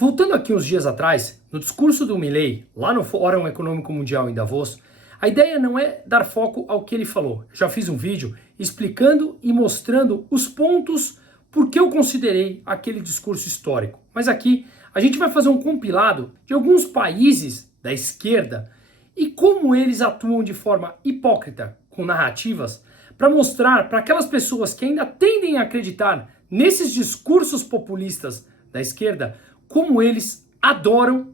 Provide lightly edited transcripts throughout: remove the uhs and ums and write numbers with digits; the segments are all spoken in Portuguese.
Voltando aqui uns dias atrás, no discurso do Milei, lá no Fórum Econômico Mundial em Davos, a ideia não é dar foco ao que ele falou. Eu já fiz um vídeo explicando e mostrando os pontos por que eu considerei aquele discurso histórico. Mas aqui a gente vai fazer um compilado de alguns países da esquerda e como eles atuam de forma hipócrita com narrativas para mostrar para aquelas pessoas que ainda tendem a acreditar nesses discursos populistas da esquerda como eles adoram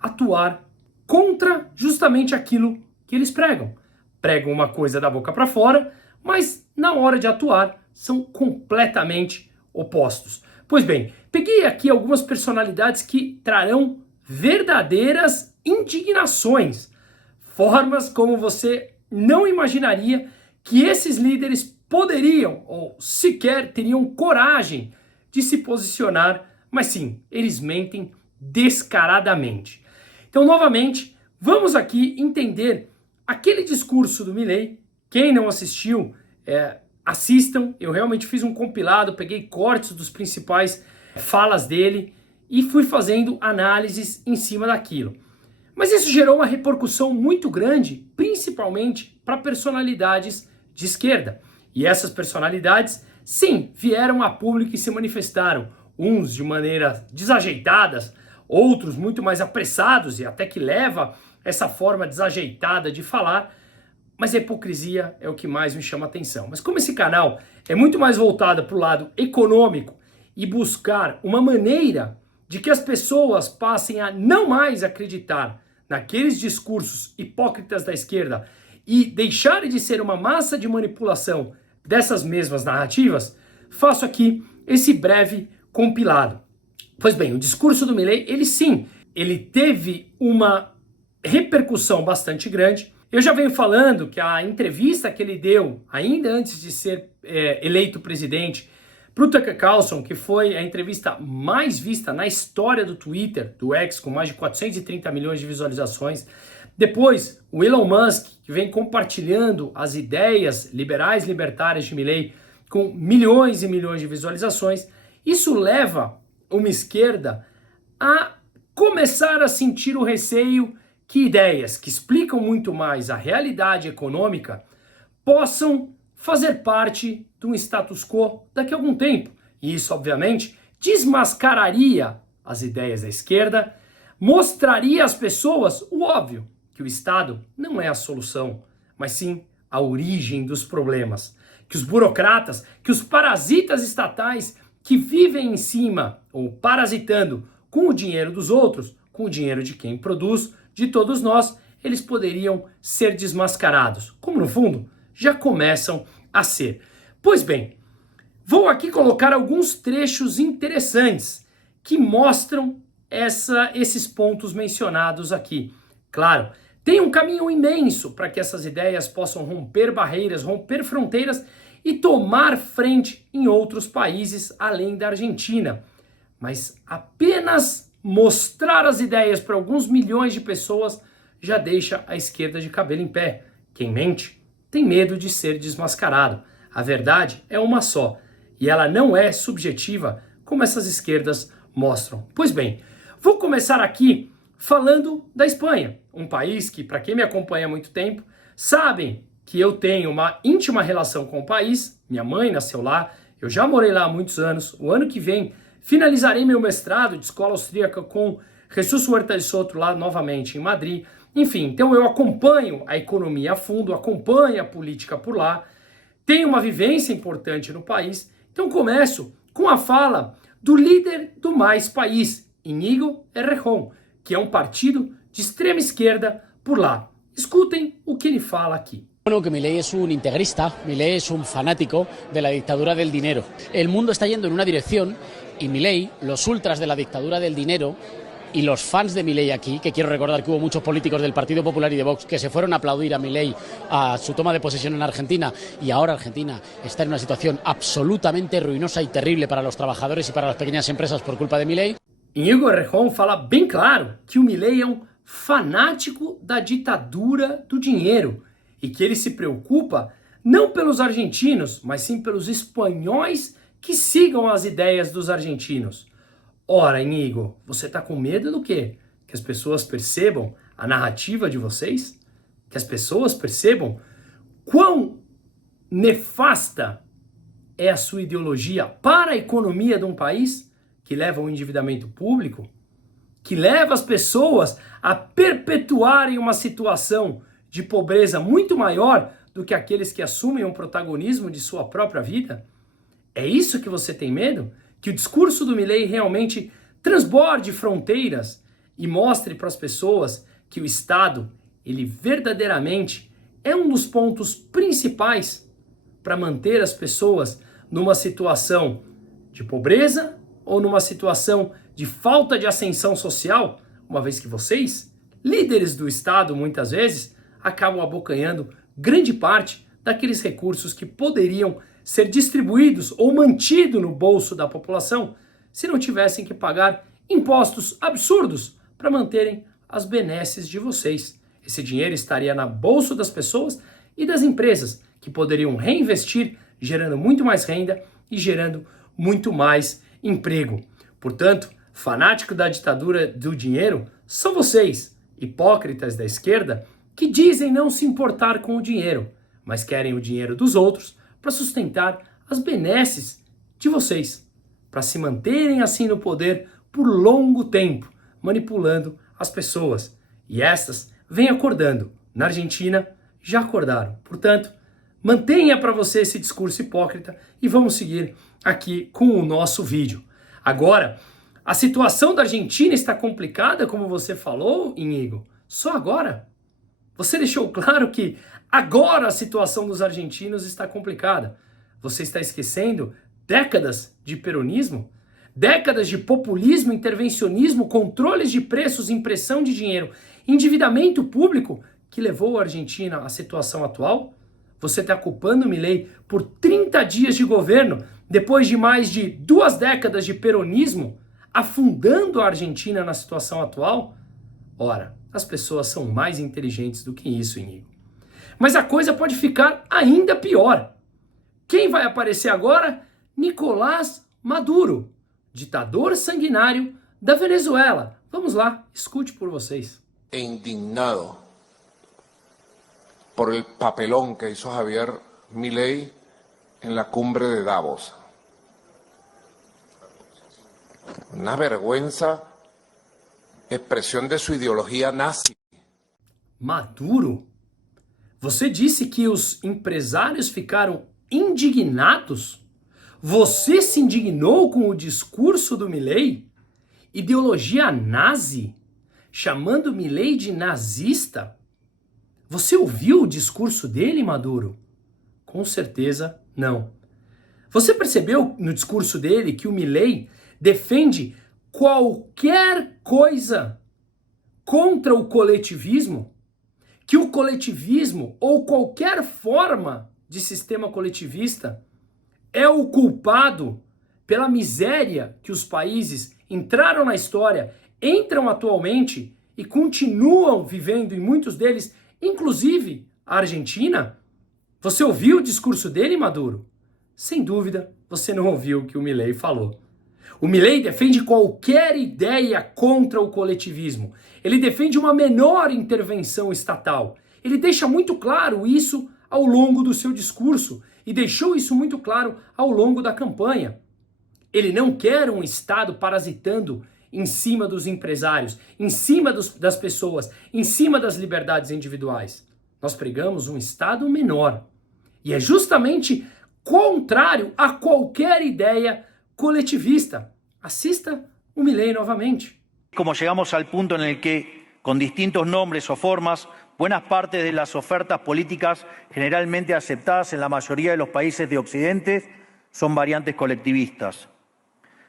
atuar contra justamente aquilo que eles pregam. Pregam uma coisa da boca para fora, mas na hora de atuar são completamente opostos. Pois bem, peguei aqui algumas personalidades que trarão verdadeiras indignações, formas como você não imaginaria que esses líderes poderiam ou sequer teriam coragem de se posicionar, mas sim, eles mentem descaradamente. Então, novamente, vamos aqui entender aquele discurso do Milei. Quem não assistiu, assistam. Eu realmente fiz um compilado, peguei cortes dos principais falas dele e fui fazendo análises em cima daquilo. Mas isso gerou uma repercussão muito grande, principalmente para personalidades de esquerda. E essas personalidades, sim, vieram a público e se manifestaram, uns de maneira desajeitadas, outros muito mais apressados e até que leva essa forma desajeitada de falar, mas a hipocrisia é o que mais me chama a atenção. Mas como esse canal é muito mais voltado para o lado econômico e buscar uma maneira de que as pessoas passem a não mais acreditar naqueles discursos hipócritas da esquerda e deixarem de ser uma massa de manipulação dessas mesmas narrativas, faço aqui esse breve compilado. Pois bem, o discurso do Milei, ele teve uma repercussão bastante grande. Eu já venho falando que a entrevista que ele deu, ainda antes de ser eleito presidente, para o Tucker Carlson, que foi a entrevista mais vista na história do Twitter, do X, com mais de 430 milhões de visualizações. Depois, o Elon Musk, que vem compartilhando as ideias liberais libertárias de Milei, com milhões e milhões de visualizações. Isso leva uma esquerda a começar a sentir o receio que ideias que explicam muito mais a realidade econômica possam fazer parte de um status quo daqui a algum tempo. E isso, obviamente, desmascararia as ideias da esquerda, mostraria às pessoas o óbvio, que o Estado não é a solução, mas sim a origem dos problemas. Que os burocratas, que os parasitas estatais que vivem em cima ou parasitando com o dinheiro dos outros, com o dinheiro de quem produz, de todos nós, eles poderiam ser desmascarados, como no fundo já começam a ser. Pois bem, vou aqui colocar alguns trechos interessantes que mostram esses pontos mencionados aqui. Claro, tem um caminho imenso para que essas ideias possam romper barreiras, romper fronteiras e tomar frente em outros países além da Argentina. Mas apenas mostrar as ideias para alguns milhões de pessoas já deixa a esquerda de cabelo em pé. Quem mente tem medo de ser desmascarado. A verdade é uma só e ela não é subjetiva como essas esquerdas mostram. Pois bem, vou começar aqui falando da Espanha, um país que, para quem me acompanha há muito tempo, sabem que eu tenho uma íntima relação com o país. Minha mãe nasceu lá, eu já morei lá há muitos anos. O ano que vem finalizarei meu mestrado de escola austríaca com Jesús Huerta de Soto lá novamente em Madrid. Enfim, então eu acompanho a economia a fundo, acompanho a política por lá, tenho uma vivência importante no país. Então começo com a fala do líder do Mais País, Íñigo Errejón, que é um partido de extrema esquerda por lá. Escutem o que ele fala aqui. Bueno, que Milei es un integrista, Milei es un fanático de la dictadura del dinero. El mundo está yendo en una dirección y Milei, los ultras de la dictadura del dinero y los fans de Milei aquí, que quiero recordar que hubo muchos políticos del Partido Popular y de Vox que se fueron a aplaudir a Milei a su toma de posesión en Argentina, y ahora Argentina está en una situación absolutamente ruinosa y terrible para los trabajadores y para las pequeñas empresas por culpa de Milei. Íñigo Errejón fala bem claro que o Milei é um fanático da ditadura do dinheiro e que ele se preocupa não pelos argentinos, mas sim pelos espanhóis que sigam as ideias dos argentinos. Ora, Inigo, você está com medo do quê? Que as pessoas percebam a narrativa de vocês? Que as pessoas percebam quão nefasta é a sua ideologia para a economia de um país, que leva ao endividamento público, que leva as pessoas a perpetuarem uma situação de pobreza muito maior do que aqueles que assumem o protagonismo de sua própria vida? É isso que você tem medo? Que o discurso do Milei realmente transborde fronteiras e mostre para as pessoas que o Estado, ele verdadeiramente é um dos pontos principais para manter as pessoas numa situação de pobreza ou numa situação de falta de ascensão social, uma vez que vocês, líderes do Estado, muitas vezes, acabam abocanhando grande parte daqueles recursos que poderiam ser distribuídos ou mantidos no bolso da população se não tivessem que pagar impostos absurdos para manterem as benesses de vocês. Esse dinheiro estaria na bolsa das pessoas e das empresas, que poderiam reinvestir, gerando muito mais renda e gerando muito mais emprego. Portanto, fanático da ditadura do dinheiro são vocês, hipócritas da esquerda, que dizem não se importar com o dinheiro, mas querem o dinheiro dos outros para sustentar as benesses de vocês, para se manterem assim no poder por longo tempo, manipulando as pessoas. E estas vêm acordando. Na Argentina, já acordaram. Portanto, mantenha para você esse discurso hipócrita e vamos seguir aqui com o nosso vídeo. Agora, a situação da Argentina está complicada, como você falou, Inigo? Só agora? Você deixou claro que agora a situação dos argentinos está complicada. Você está esquecendo décadas de peronismo? Décadas de populismo, intervencionismo, controles de preços, impressão de dinheiro, endividamento público que levou a Argentina à situação atual? Você está culpando o Milei por 30 dias de governo, depois de mais de 2 décadas de peronismo, afundando a Argentina na situação atual? Ora, as pessoas são mais inteligentes do que isso, Inigo. Mas a coisa pode ficar ainda pior. Quem vai aparecer agora? Nicolás Maduro, ditador sanguinário da Venezuela. Vamos lá, escute por vocês. Indignado por el papelón que hizo Javier Milei en la cumbre de Davos. Una vergüenza, expresión de su ideología nazi. Maduro? Você disse que os empresários ficaram indignados? Você se indignou com o discurso do Milei? Ideologia nazi? Chamando Milei de nazista? Você ouviu o discurso dele, Maduro? Com certeza não. Você percebeu no discurso dele que o Milei defende qualquer coisa contra o coletivismo? Que o coletivismo ou qualquer forma de sistema coletivista é o culpado pela miséria que os países entraram na história, entram atualmente e continuam vivendo, em muitos deles, inclusive a Argentina? Você ouviu o discurso dele, Maduro? Sem dúvida, você não ouviu o que o Milei falou. O Milei defende qualquer ideia contra o coletivismo. Ele defende uma menor intervenção estatal. Ele deixa muito claro isso ao longo do seu discurso e deixou isso muito claro ao longo da campanha. Ele não quer um Estado parasitando em cima dos empresários, em cima das pessoas, em cima das liberdades individuais. Nós pregamos um Estado menor. E é justamente contrário a qualquer ideia coletivista. Assista o Milei novamente. Como llegamos al punto en el que, con distintos nombres o formas, buenas partes de las ofertas políticas generalmente aceptadas en la mayoría de los países de Occidente son variantes colectivistas.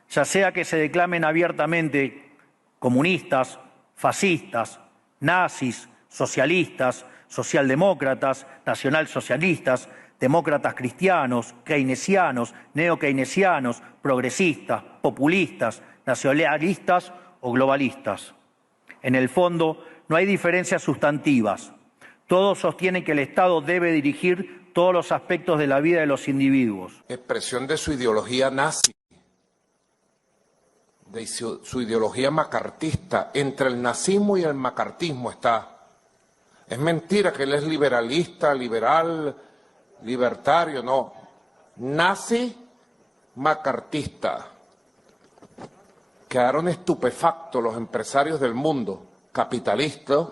Ya sea que se declamen abiertamente comunistas, fascistas, nazis, socialistas, socialdemócratas, nacionalsocialistas, demócratas cristianos, keynesianos, neokeynesianos, progresistas, populistas, nacionalistas o globalistas. En el fondo, no hay diferencias sustantivas. Todos sostienen que el Estado debe dirigir todos los aspectos de la vida de los individuos. Expresión de su ideología nazi. de su ideología macartista. Entre el nazismo y el macartismo está. Es mentira que él es liberalista, liberal, libertario, no. Nazi macartista. Quedaron estupefactos los empresarios del mundo, capitalistas,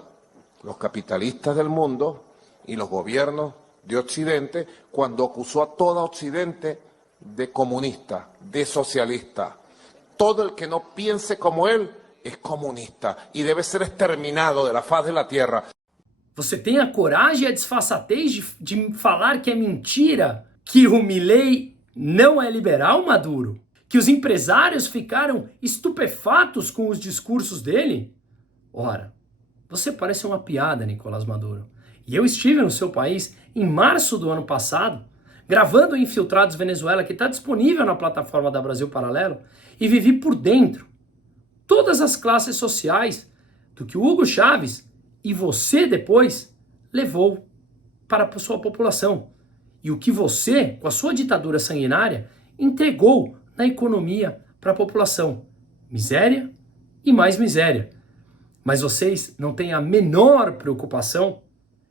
los capitalistas del mundo y los gobiernos de Occidente, cuando acusó a todo Occidente de comunista, de socialista. Todo el que no piense como él es comunista y debe ser exterminado de la faz de la tierra. Você tem a coragem e a desfaçatez de falar que é mentira que o Milei não é liberal, Maduro? Que os empresários ficaram estupefatos com os discursos dele? Ora, você parece uma piada, Nicolás Maduro. E eu estive no seu país em março do ano passado, gravando o Infiltrados Venezuela, que está disponível na plataforma da Brasil Paralelo, e vivi por dentro todas as classes sociais do que o Hugo Chávez e você depois levou para a sua população. E o que você, com a sua ditadura sanguinária, entregou na economia para a população. Miséria e mais miséria. Mas vocês não têm a menor preocupação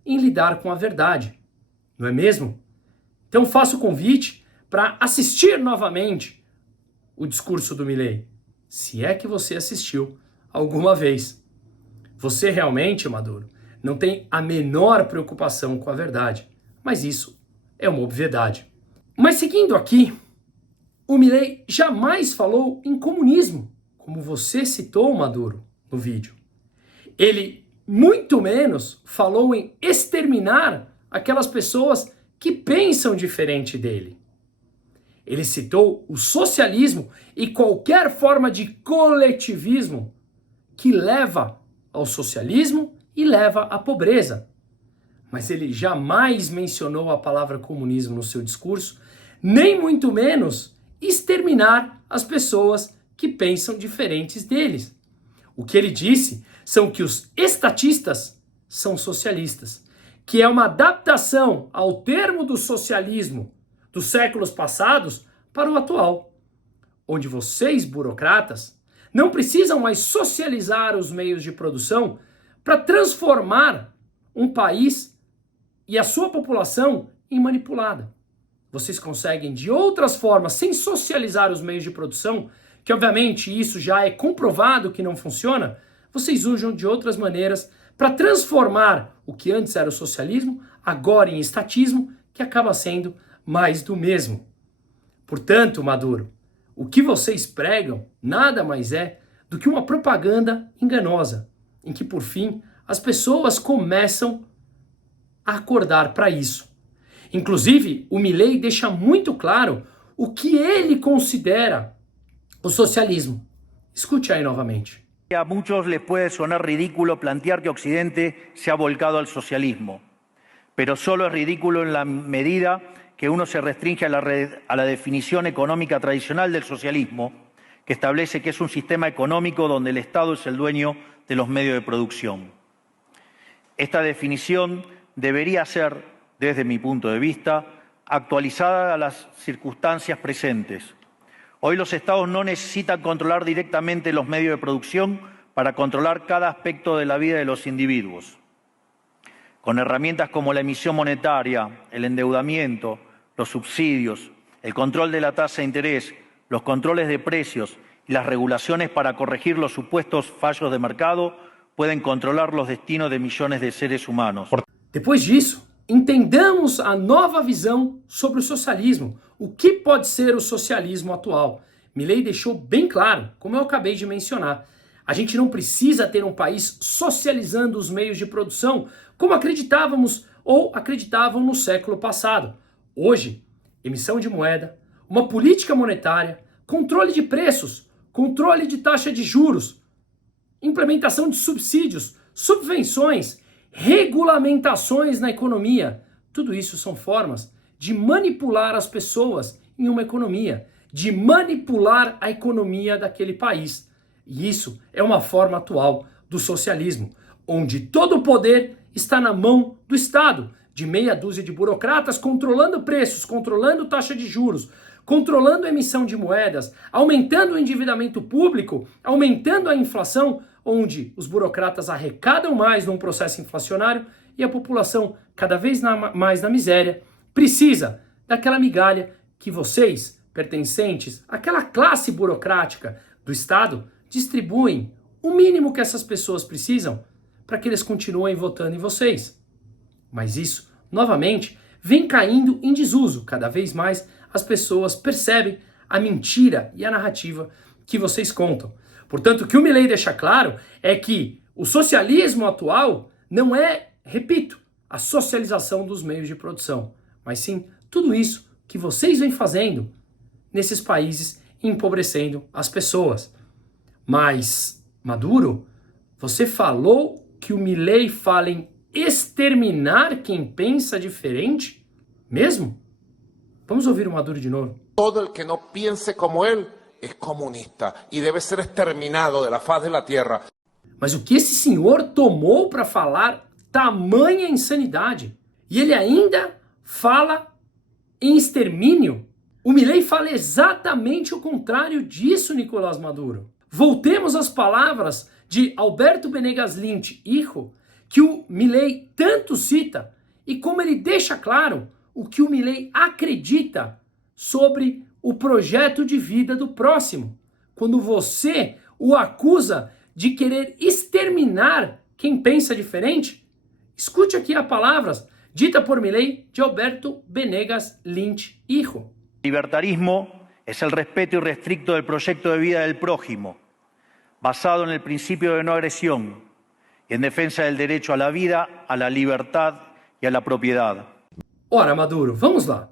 em lidar com a verdade, não é mesmo? Então faço o convite para assistir novamente o discurso do Milei, se é que você assistiu alguma vez. Você realmente, Maduro, não tem a menor preocupação com a verdade, mas isso é uma obviedade. Mas seguindo aqui, o Milei jamais falou em comunismo, como você citou, Maduro, no vídeo. Ele muito menos falou em exterminar aquelas pessoas que pensam diferente dele. Ele citou o socialismo e qualquer forma de coletivismo que leva ao socialismo e leva à pobreza. Mas ele jamais mencionou a palavra comunismo no seu discurso, nem muito menos exterminar as pessoas que pensam diferentes deles. O que ele disse são que os estatistas são socialistas, que é uma adaptação ao termo do socialismo dos séculos passados para o atual, onde vocês, burocratas, não precisam mais socializar os meios de produção para transformar um país e a sua população em manipulada. Vocês conseguem de outras formas, sem socializar os meios de produção, que obviamente isso já é comprovado que não funciona, vocês usam de outras maneiras para transformar o que antes era o socialismo, agora em estatismo, que acaba sendo mais do mesmo. Portanto, Maduro, o que vocês pregam nada mais é do que uma propaganda enganosa, em que, por fim, as pessoas começam a acordar para isso. Inclusive, o Milei deixa muito claro o que ele considera o socialismo. Escute aí novamente. A muchos les puede sonar ridículo plantear que Occidente se ha volcado al socialismo, pero solo es ridículo en la medida que uno se restringe a la definición económica tradicional del socialismo, que establece que es un sistema económico donde el Estado es el dueño de los medios de producción. Esta definición debería ser, desde mi punto de vista, actualizada a las circunstancias presentes. Hoy los Estados no necesitan controlar directamente los medios de producción para controlar cada aspecto de la vida de los individuos. Con herramientas como la emisión monetaria, el endeudamiento, los subsidios, el control de la tasa de interés, los controles de precios y las regulaciones para corregir los supuestos fallos de mercado, pueden controlar los destinos de millones de seres humanos. Depois disso, entendamos a nova visão sobre o socialismo. O que pode ser o socialismo atual? Milei deixou bem claro, como eu acabei de mencionar. A gente não precisa ter um país socializando os meios de produção, como acreditávamos ou acreditavam no século passado. Hoje, emissão de moeda, uma política monetária, controle de preços, controle de taxa de juros, implementação de subsídios, subvenções, regulamentações na economia. Tudo isso são formas de manipular as pessoas em uma economia, de manipular a economia daquele país. E isso é uma forma atual do socialismo, onde todo o poder está na mão do Estado, de meia dúzia de burocratas controlando preços, controlando taxa de juros, controlando a emissão de moedas, aumentando o endividamento público, aumentando a inflação, onde os burocratas arrecadam mais num processo inflacionário e a população, cada vez mais na miséria, precisa daquela migalha que vocês, pertencentes àquela classe burocrática do Estado, distribuem o mínimo que essas pessoas precisam para que eles continuem votando em vocês. Mas isso, novamente, vem caindo em desuso. Cada vez mais as pessoas percebem a mentira e a narrativa que vocês contam. Portanto, o que o Milei deixa claro é que o socialismo atual não é, repito, a socialização dos meios de produção, mas sim tudo isso que vocês vêm fazendo nesses países, empobrecendo as pessoas. Mas, Maduro, você falou que o Milei fala em exterminar quem pensa diferente? Mesmo? Vamos ouvir o Maduro de novo. Todo el que no piense como él es comunista y debe ser exterminado de la faz de la tierra. Mas o que esse senhor tomou para falar tamanha insanidade? E ele ainda fala em extermínio? O Milei fala exatamente o contrário disso, Nicolás Maduro. Voltemos às palavras de Alberto Venegas Lynch, hijo, que o Milei tanto cita, e como ele deixa claro o que o Milei acredita sobre o projeto de vida do próximo, quando você o acusa de querer exterminar quem pensa diferente. Escute aqui as palavras dita por Milei de Alberto Venegas Lynch, hijo. Libertarismo es el respeto irrestricto del proyecto de vida del prójimo, basado en el principio de no agresión y en defensa del derecho a la vida, a la libertad y a la propiedad. Ora, Maduro, vamos lá.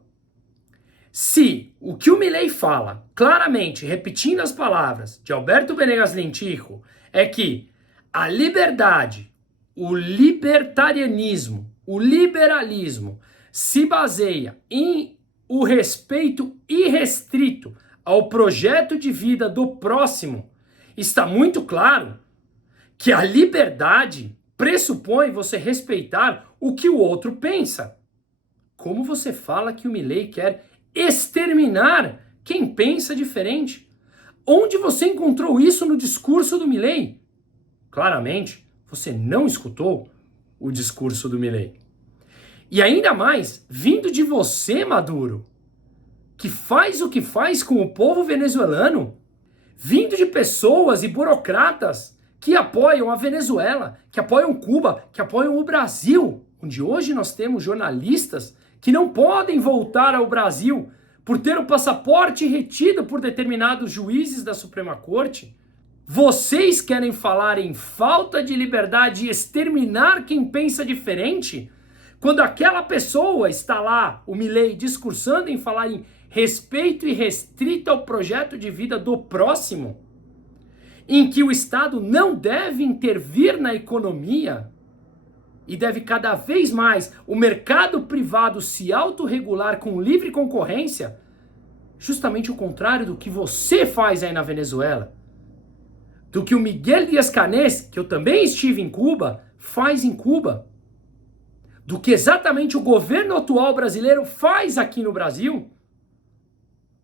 Se o que o Milei fala, claramente, repetindo as palavras de Alberto Venegas Lynch, hijo, é que a liberdade, o libertarianismo, o liberalismo se baseia em o respeito irrestrito ao projeto de vida do próximo, está muito claro que a liberdade pressupõe você respeitar o que o outro pensa. Como você fala que o Milei quer exterminar quem pensa diferente? Onde você encontrou isso no discurso do Milei? Claramente, você não escutou o discurso do Milei. E ainda mais, vindo de você, Maduro, que faz o que faz com o povo venezuelano, vindo de pessoas e burocratas que apoiam a Venezuela, que apoiam Cuba, que apoiam o Brasil, onde hoje nós temos jornalistas que não podem voltar ao Brasil por ter o passaporte retido por determinados juízes da Suprema Corte. Vocês querem falar em falta de liberdade e exterminar quem pensa diferente? Quando aquela pessoa está lá, o Milei, discursando em falar em respeito irrestrito ao projeto de vida do próximo, em que o Estado não deve intervir na economia e deve cada vez mais o mercado privado se autorregular com livre concorrência, justamente o contrário do que você faz aí na Venezuela, do que o Miguel Díaz-Canel, que eu também estive em Cuba, faz em Cuba, do que exatamente o governo atual brasileiro faz aqui no Brasil.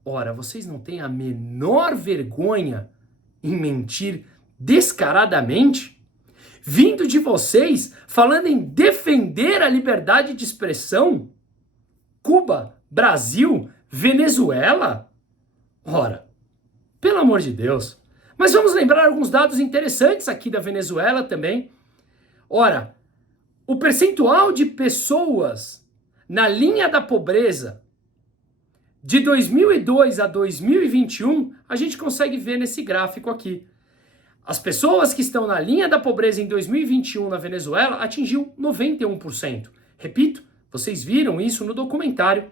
Ora, vocês não têm a menor vergonha em mentir descaradamente? Vindo de vocês, falando em defender a liberdade de expressão? Cuba, Brasil, Venezuela? Ora, pelo amor de Deus. Mas vamos lembrar alguns dados interessantes aqui da Venezuela também. Ora, o percentual de pessoas na linha da pobreza de 2002 a 2021, a gente consegue ver nesse gráfico aqui. As pessoas que estão na linha da pobreza em 2021 na Venezuela atingiu 91%. Repito, vocês viram isso no documentário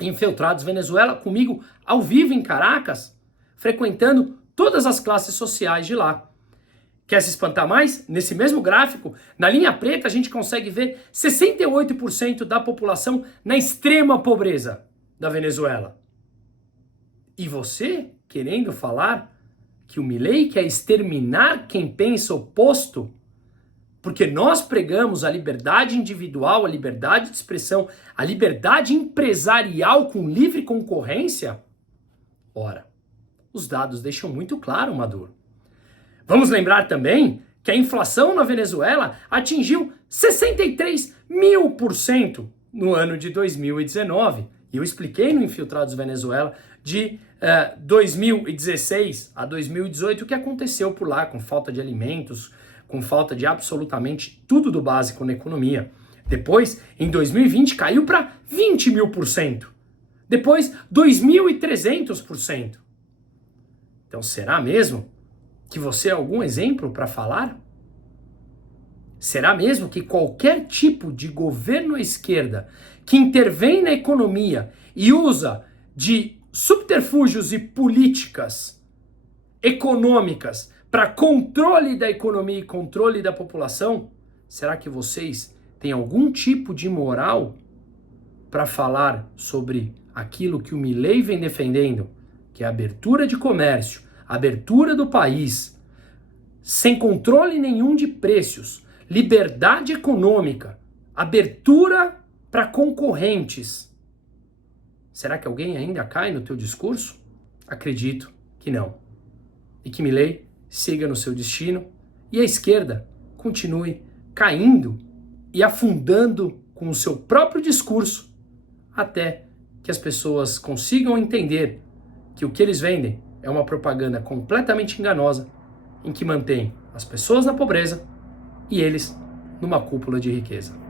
Infiltrados Venezuela, comigo ao vivo em Caracas, frequentando todas as classes sociais de lá. Quer se espantar mais? Nesse mesmo gráfico, na linha preta, a gente consegue ver 68% da população na extrema pobreza da Venezuela. E você querendo falar que o Milei quer exterminar quem pensa oposto, porque nós pregamos a liberdade individual, a liberdade de expressão, a liberdade empresarial com livre concorrência? Ora, os dados deixam muito claro, Maduro. Vamos lembrar também que a inflação na Venezuela atingiu 63.000% no ano de 2019. E eu expliquei no Infiltrados Venezuela de 2016 a 2018 o que aconteceu por lá, com falta de alimentos, com falta de absolutamente tudo do básico na economia. Depois, em 2020, caiu para 20.000%. Depois, 2.300%. Então, será mesmo que você é algum exemplo para falar? Será mesmo que qualquer tipo de governo à esquerda que intervém na economia e usa de subterfúgios e políticas econômicas para controle da economia e controle da população, será que vocês têm algum tipo de moral para falar sobre aquilo que o Milei vem defendendo, que é a abertura de comércio, a abertura do país, sem controle nenhum de preços, liberdade econômica, abertura para concorrentes? Será que alguém ainda cai no teu discurso? Acredito que não. E que Milei siga no seu destino e a esquerda continue caindo e afundando com o seu próprio discurso até que as pessoas consigam entender que o que eles vendem é uma propaganda completamente enganosa em que mantém as pessoas na pobreza e eles numa cúpula de riqueza.